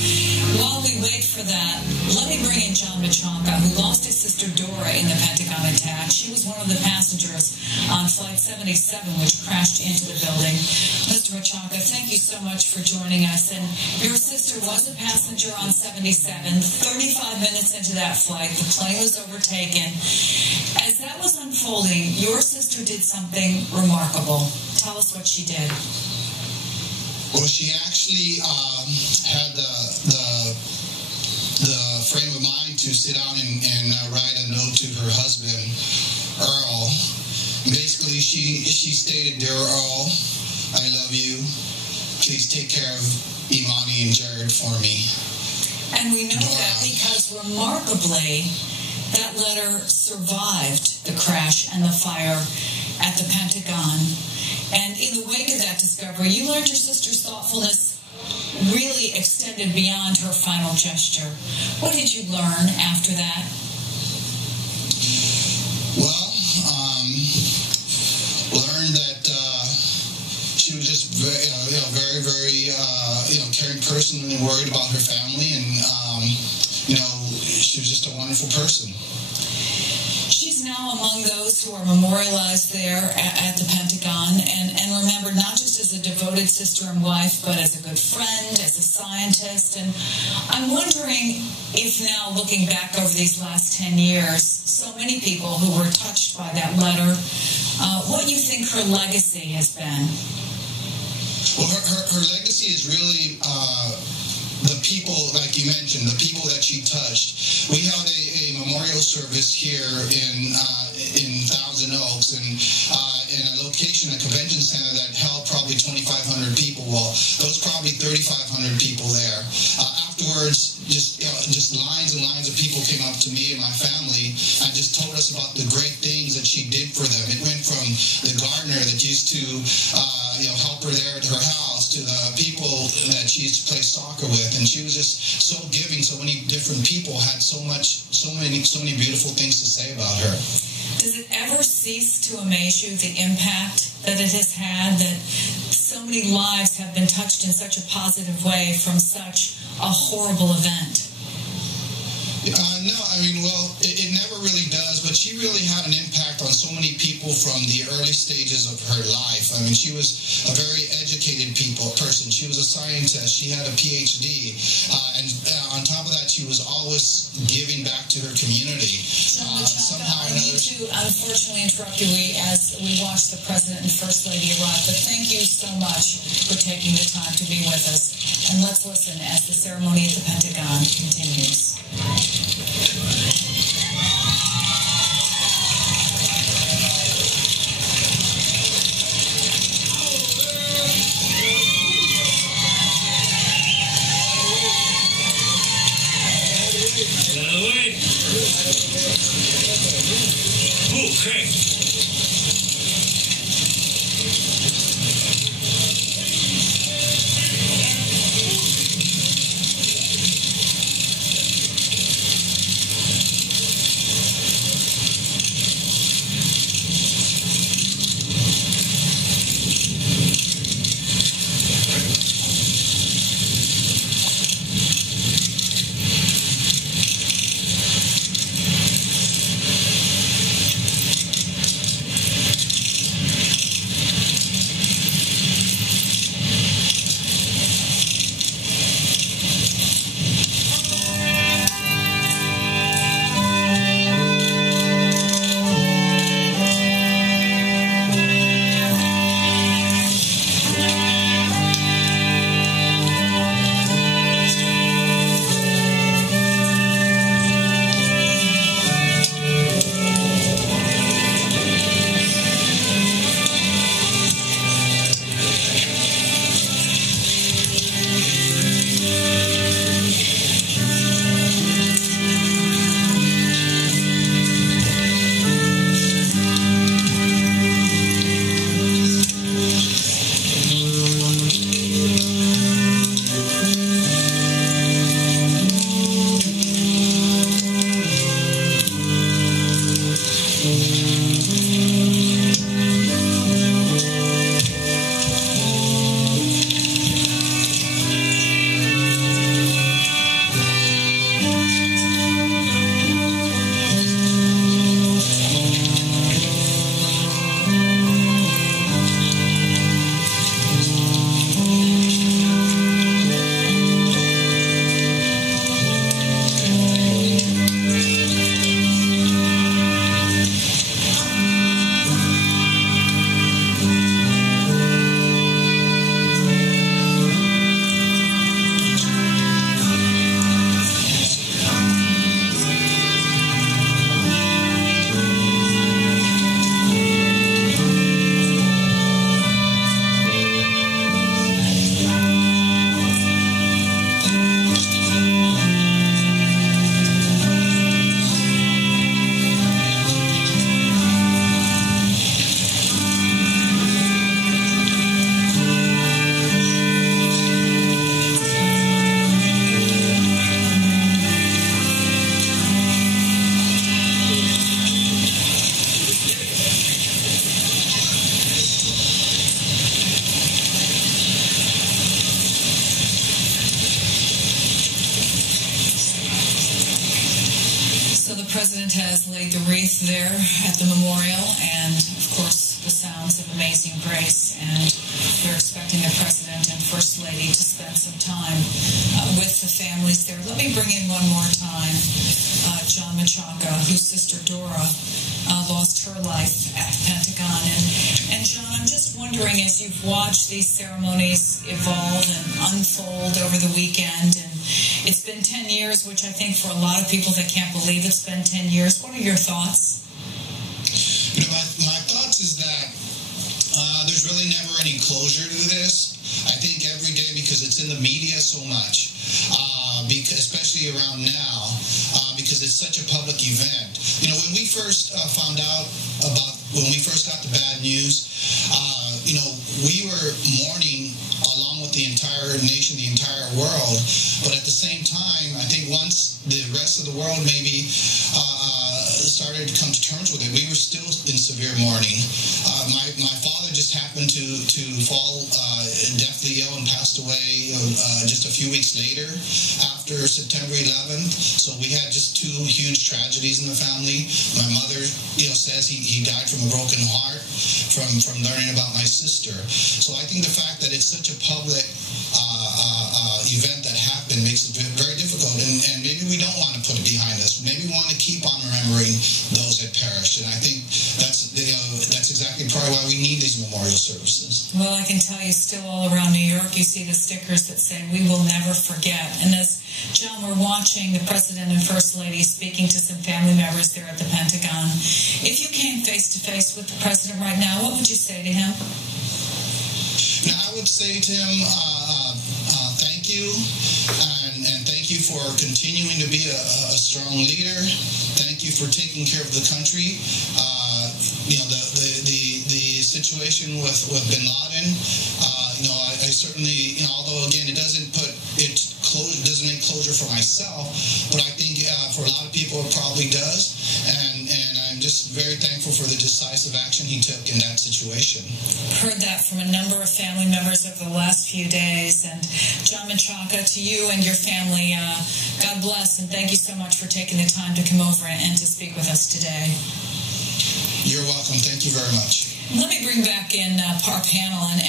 While we wait for that, let me bring in Dora Menchaca, who lost his sister Dora in the Pentagon attack. She was one of the passengers on Flight 77, which crashed into the building. Mr. Menchaca, thank you so much for joining us. And your sister was a passenger on 77. 35 minutes into that flight, the plane was overtaken. As that was unfolding, your sister did something remarkable. Tell us what she did. Well, she actually had the frame of mind to sit down and write a note to her husband, Earl. Basically, she stated, "Dear Earl, I love you. Please take care of Imani and Jared for me." And we know that because, remarkably, that letter survived the crash and the fire at the Pentagon. And in the wake of that discovery, you learned your sister's thoughtfulness really extended beyond her final gesture. What did you learn after that? Well, learned that she was just very, very caring person and worried about her family, and she was just a wonderful person. She's now among those who are memorialized there at the Pentagon and remembered not just as a devoted sister and wife, but as a good friend, as a scientist. And I'm wondering if now, looking back over these last 10 years, so many people who were touched by that letter, what you think her legacy has been? Well, her legacy is really the people, like you mentioned, the people that she touched. We held a memorial service here in Thousand Oaks, and in a location, a convention center that held probably 2,500 people. Well, there was probably 3,500 people there. Afterwards, just lines and lines of people came up to me and my family and just told us about the great things that she did for them. It went from the gardener that used to help her there at her house to the people that she used to play soccer with, and she was just so giving. So many different people had so many beautiful things to say about her. Does it ever cease to amaze you the impact that it has had, that so many lives have been touched in such a positive way from such a horrible event? No, it never really does, but she really had an impact on so many people from the early stages of her life. She was a very educated person. She was a scientist. She had a PhD. And on top of that, she was always giving back to her community. I need to unfortunately interrupt you as we watch the President and First Lady arrive, but thank you so much for taking the time to be with us. And let's listen as the ceremony at the Pentagon continues. president has laid the wreath there at the memorial, and of course the sounds of Amazing Grace, and we're expecting the president and First Lady to spend some time with the families there. Let me bring in one more time John Menchaca, whose sister Dora lost her life at the Pentagon. And John, I'm just wondering, as you've watched these ceremonies evolve and unfold over the weekend, and it's been 10 years, which I think for a lot of people, they can't believe it's been 10 years. What are your thoughts? You know, my thoughts is that there's really never any closure to this. I think every day, because it's in the media so much, especially around now, because it's such a public event. You know, when we first found out when we first got the bad news, you know, we were mourning along with the entire nation, the entire world. But at the same time, I think once the rest of the world maybe started to come to terms with it, we were still in severe mourning. My father just happened to fall deathly ill and passed away just a few weeks later after September 11th. So we had just two huge tragedies in the family. My mother, you know, says he died from a broken heart from learning about my sister. So I think the fact that it's such a public event that happened makes it very difficult, and maybe we don't want to put it behind us. Maybe we want to keep on remembering those that perished, and I think that's exactly probably why we need these memorial services. Well, I can tell you, still all around New York, you see the stickers that say, "We will never forget." And as John, we're watching the President and First Lady speaking to some family members there at the Pentagon. If you came face to face with the President right now, what would you say to him? Now, I would say to him, thank you, and thank you for continuing to be a strong leader. Thank you for taking care of the country. You know, the situation with Bin Laden. You know, I certainly, you know, although again it doesn't make closure for myself, but I think for a lot of people it probably does, and I'm just very thankful for the decisive action he took in that situation. Heard that from a number of family members over the last few days. And John Menchaca, to you and your family, God bless, and thank you so much for taking the time to come over and to speak with us today. You're welcome. Thank you very much. Let me bring back in our panel. And